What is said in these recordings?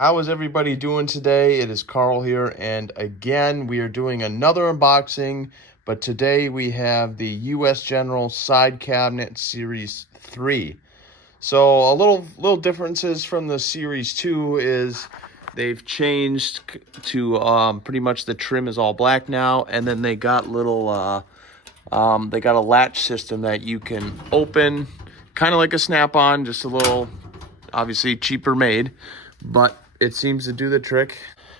How is everybody doing today? It is Carl here, and again, we are doing another unboxing, but today we have the US General Side Cabinet Series 3. So a little differences from the Series 2 is they've changed to pretty much the trim is all black now, and then they got they got a latch system that you can open, kind of like a Snap-on, just a little, obviously cheaper made, but it seems to do the trick.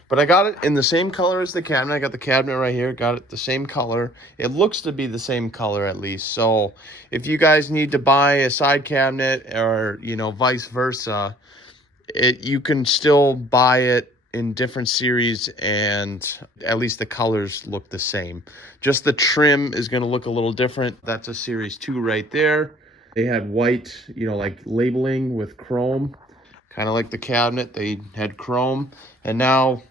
But I got it in the same color as the cabinet. I got the cabinet right here, got it the same color. It looks to be the same color at least. So if you guys need to buy a side cabinet or, vice versa, you can still buy it in different series and at least the colors look the same. Just the trim is going to look a little different. That's a Series 2 right there. They had white, like labeling with chrome. Kind of like the cabinet, they had chrome. And now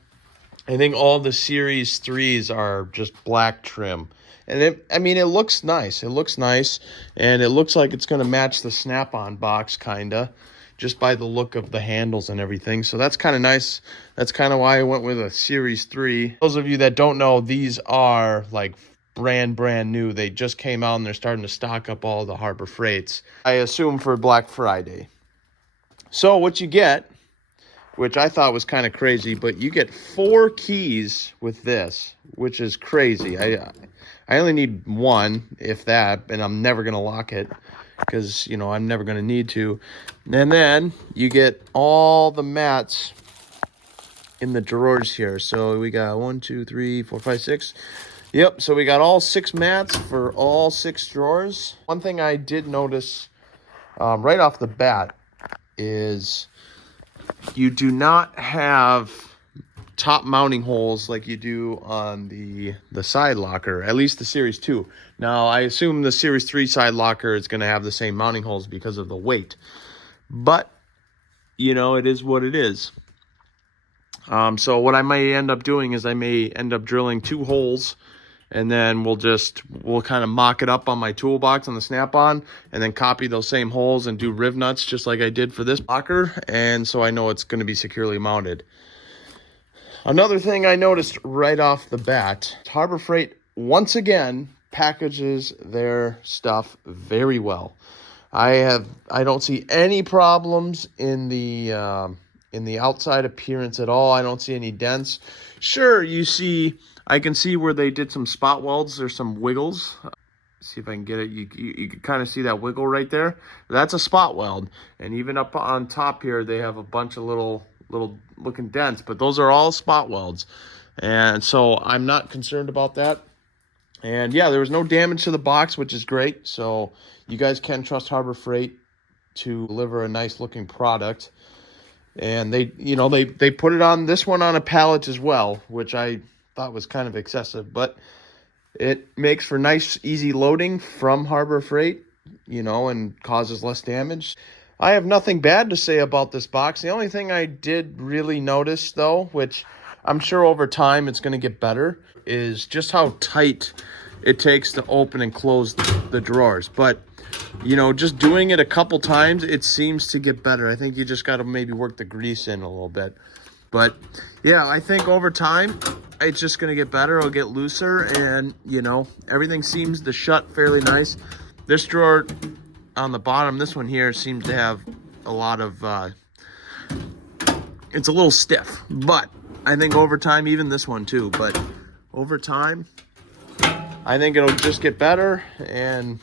I think all the Series 3s are just black trim. And it looks nice. It looks nice. And it looks like it's going to match the Snap-on box, kind of, just by the look of the handles and everything. So that's kind of nice. That's kind of why I went with a Series 3. Those of you that don't know, these are like brand new. They just came out and they're starting to stock up all the Harbor Freights, I assume for Black Friday. So what you get, which I thought was kind of crazy, but you get 4 keys with this, which is crazy. I only need one, if that, and I'm never going to lock it because, I'm never going to need to. And then you get all the mats in the drawers here. So we got 1, 2, 3, 4, 5, 6. Yep, so we got all 6 mats for all 6 drawers. One thing I did notice right off the bat is you do not have top mounting holes like you do on the side locker, at least the Series 2. Now, I assume the Series 3 side locker is going to have the same mounting holes because of the weight. But, it is what it is. So what I may end up doing is I may end up drilling 2 holes, and then we'll kind of mock it up on my toolbox on the Snap-on and then copy those same holes and do riv nuts just like I did for this locker. And so I know it's going to be securely mounted. Another thing I noticed right off the bat, Harbor Freight once again packages their stuff very well. I don't see any problems in the outside appearance at all. I don't see any dents. Sure, I can see where they did some spot welds. There's some wiggles. See if I can get it. You can kind of see that wiggle right there. That's a spot weld. And even up on top here, they have a bunch of little looking dents, but those are all spot welds. And so I'm not concerned about that. And yeah, there was no damage to the box, which is great. So you guys can trust Harbor Freight to deliver a nice looking product. And they put it on this one on a pallet as well, which I thought was kind of excessive, but it makes for nice, easy loading from Harbor Freight, and causes less damage. I have nothing bad to say about this box. The only thing I did really notice, though, which I'm sure over time it's going to get better, is just how tight it takes to open and close the drawers. But just doing it a couple times, it seems to get better. I think you just got to maybe work the grease in a little bit. But yeah, I think over time, it's just going to get better. It'll get looser and, everything seems to shut fairly nice. This drawer on the bottom, this one here, seems to have a lot of, it's a little stiff. But I think over time, even this one too, but over time, I think it'll just get better and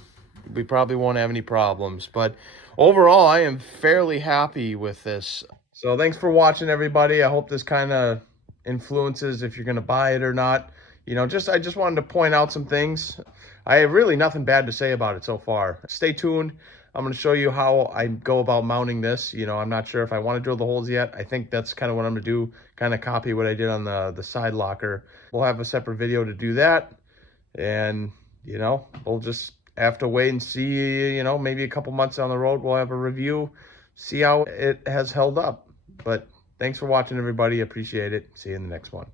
we probably won't have any problems. But overall, I am fairly happy with this. So thanks for watching, everybody. I hope this kind of influences if you're going to buy it or not. I just wanted to point out some things. I have really nothing bad to say about it so far. Stay tuned. I'm going to show you how I go about mounting this. I'm not sure if I want to drill the holes yet. I think that's kind of what I'm going to do, kind of copy what I did on the side locker. We'll have a separate video to do that. And, we'll just have to wait and see, maybe a couple months down the road, we'll have a review, see how it has held up. But thanks for watching, everybody. Appreciate it. See you in the next one.